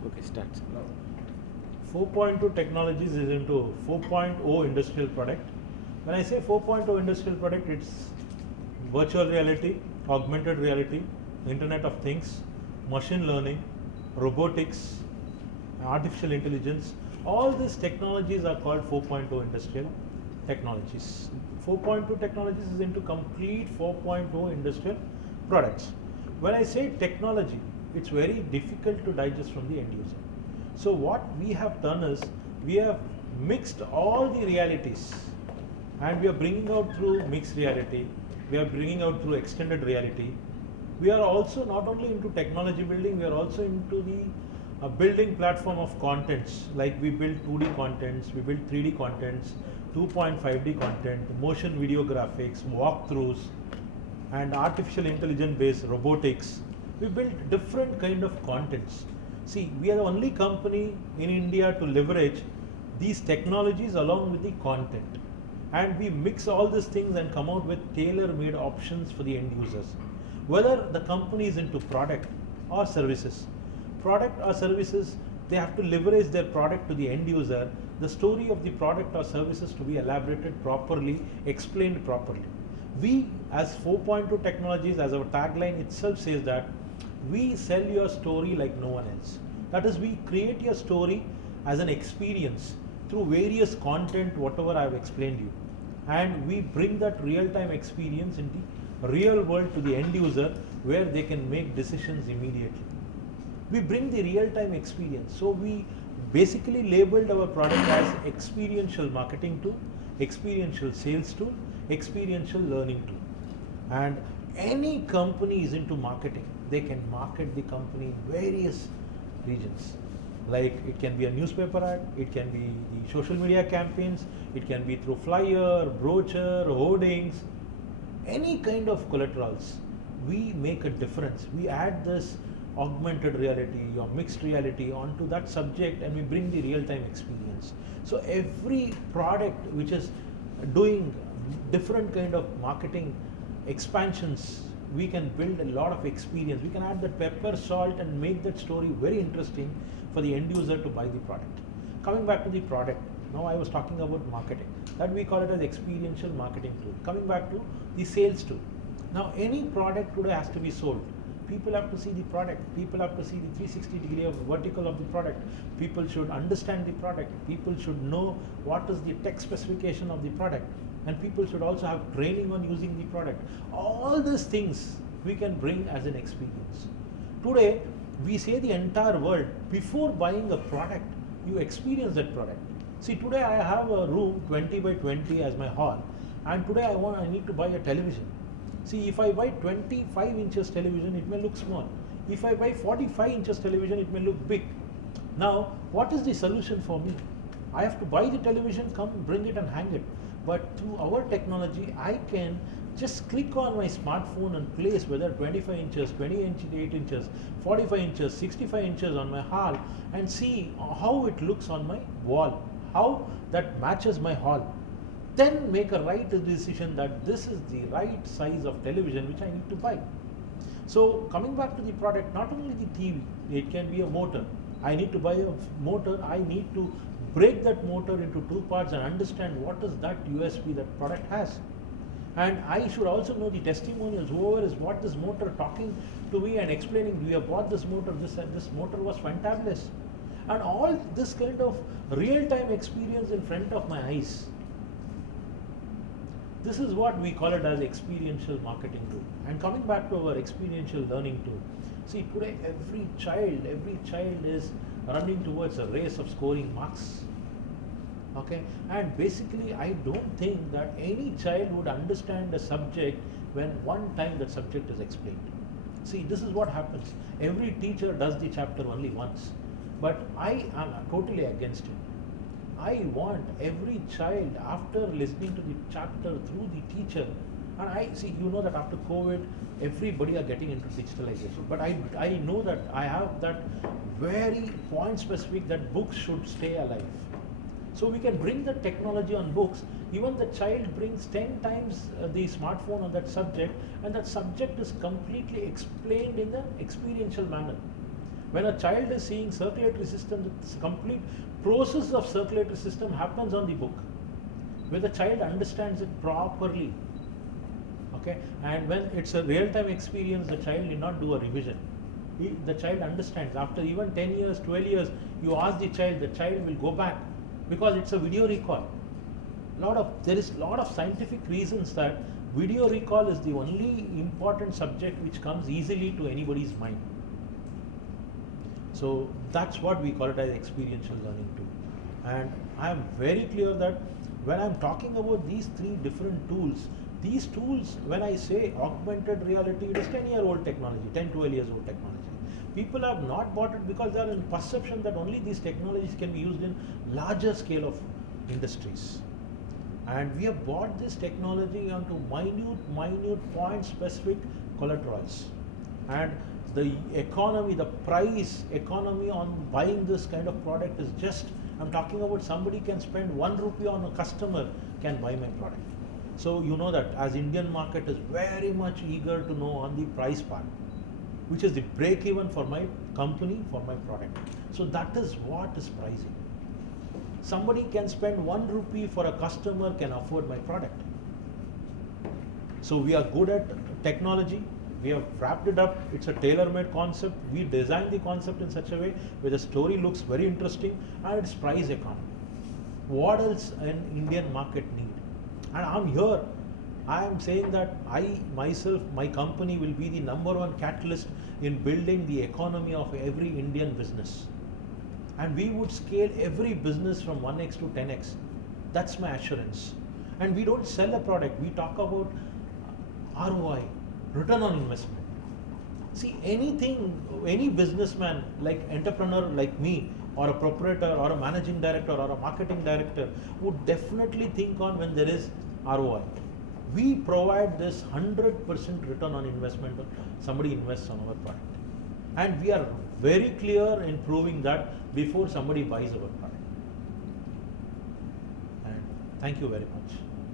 Okay, start. 4.2 Technologies is into 4.0 industrial product. When I say 4.0 industrial product, it's virtual reality, augmented reality, Internet of Things, machine learning, robotics, artificial intelligence. All these technologies are called 4.0 industrial technologies. 4.2 technologies is into complete 4.0 industrial products. When I say technology, it's very difficult to digest from the end user. So what we have done is we have mixed all the realities, and we are bringing out through mixed reality, we are bringing out through extended reality. We are also not only into technology building, we are also into the building platform of contents, like we build 2D contents, we build 3D contents, 2.5D content, motion video graphics, walkthroughs, and artificial intelligence based robotics. We build different kind of contents. See, we are the only company in India to leverage these technologies along with the content, and we mix all these things and come out with tailor-made options for the end users, whether the company is into product or services. Product or services, they have to leverage their product to the end user, the story of the product or services to be elaborated properly, explained properly. We as 4.2 Technologies, as our tagline itself says, that we sell your story like no one else. That is, we create your story as an experience through various content, whatever I have explained you, and we bring that real-time experience in the real world to the end user, where they can make decisions immediately. We bring the real-time experience. So we basically labeled our product as experiential marketing tool, experiential sales tool, experiential learning tool. And any company is into marketing, they can market the company in various regions. Like, it can be a newspaper ad, it can be the social media campaigns, it can be through flyer, brochure, hoardings, any kind of collaterals. We make a difference. We add this augmented reality or mixed reality onto that subject, and we bring the real-time experience. So every product which is doing different kind of marketing expansions, we can build a lot of experience. We can add that pepper, salt, and make that story very interesting for the end user to buy the product. Coming back to the product, now I was talking about marketing, that we call it as experiential marketing tool. Coming back to the sales tool. Now any product today has to be sold. People have to see the product, people have to see the 360 degree of vertical of the product, people should understand the product, people should know what is the tech specification of the product, and people should also have training on using the product. All these things we can bring as an experience. Today we say the entire world, before buying a product, you experience that product. See, today I have a room 20 by 20 as my hall, and today I need to buy a television. See, if I buy 25 inches television, it may look small. If I buy 45 inches television, it may look big. Now, what is the solution for me? I have to buy the television, come, bring it and hang it. But through our technology, I can just click on my smartphone and place whether 25 inches, 28 inches, 45 inches, 65 inches on my hall, and see how it looks on my wall, how that matches my hall. Then make a right decision that this is the right size of television which I need to buy. So coming back to the product, not only the TV, it can be a motor. I need to buy a motor, I need to break that motor into two parts and understand what is that USP that product has. And I should also know the testimonials, whoever is bought this motor talking to me and explaining, we have bought this motor, this motor was fantabulous. And all this kind of real-time experience in front of my eyes. This is what we call it as experiential marketing tool. And coming back to our experiential learning tool, see, today every child is running towards a race of scoring marks. Okay, and basically I don't think that any child would understand a subject when one time that subject is explained. See, this is what happens. Every teacher does the chapter only once, but I am totally against it. I want every child, after listening to the chapter through the teacher, and I see, you know that after COVID, everybody are getting into digitalization. But I know that I have that very point specific that books should stay alive. So we can bring the technology on books. Even the child brings 10 times the smartphone on that subject, and that subject is completely explained in the experiential manner. When a child is seeing circulatory system, the complete process of circulatory system happens on the book, where the child understands it properly. Okay, and when it's a real-time experience, the child need not do a revision. The child understands. After even 10 years, 12 years, you ask the child will go back because it's a video recall. There is lot of scientific reasons that video recall is the only important subject which comes easily to anybody's mind. So that's what we call it as experiential learning too. And I am very clear that when I'm talking about these three different tools, these tools, when I say augmented reality, it is 10-year-old technology, 10, 12 years old technology. People have not bought it because they are in perception that only these technologies can be used in larger scale of industries. And we have bought this technology onto minute point specific collaterals. And the economy, the price economy on buying this kind of product is just, I'm talking about somebody can spend 1 rupee on a customer can buy my product. So you know that as Indian market is very much eager to know on the price part, which is the break even for my company, for my product. So that is what is pricing. Somebody can spend 1 rupee for a customer can afford my product. So we are good at technology. We have wrapped it up. It's a tailor-made concept. We designed the concept in such a way where the story looks very interesting and it's price economy. What else an Indian market need? And I'm here. I am saying that I myself, my company will be the #1 catalyst in building the economy of every Indian business. And we would scale every business from 1x to 10x. That's my assurance. And we don't sell a product. We talk about ROI, return on investment. See, any businessman, like entrepreneur like me, or a proprietor, or a managing director, or a marketing director, would definitely think on when there is ROI. We provide this 100% return on investment when somebody invests on our product. And we are very clear in proving that before somebody buys our product. And thank you very much.